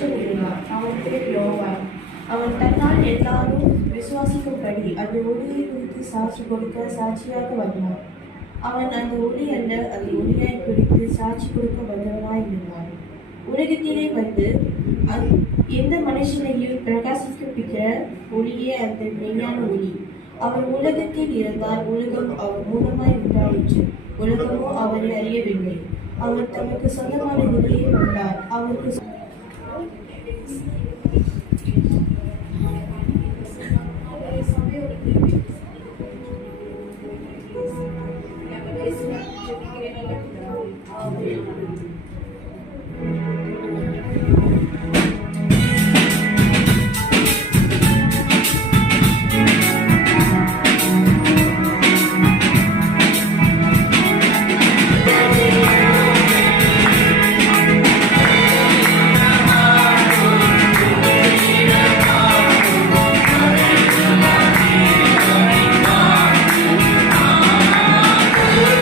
மனுஷன் இருந்தான். அவன் பேர் யோவான். அவன் தன்னால் எல்லாரும் விசுவாசிக்கும்படி அந்த ஒளியை குறித்து சாட்சி கொடுக்க சாட்சியாக வந்தான். அவன் அந்த ஒளி அல்ல, அந்த ஒளியாய் குறித்து சாட்சி கொடுக்க வந்தவனாய் இருந்தான். உலகத்திலே வந்து எந்த மனுஷனையும் பிரகாசிப்பிக்கிற ஒளியே அந்த மெய்யான ஒளி. அவர் உலகத்தில் இருந்தால் உலகம் அவர் மூலமாய் உண்டாயிற்று. உலகமோ அவரை அறியவில்லை. அவர் தமக்கு சொந்தமான நிலையை வந்தார். அவருக்கு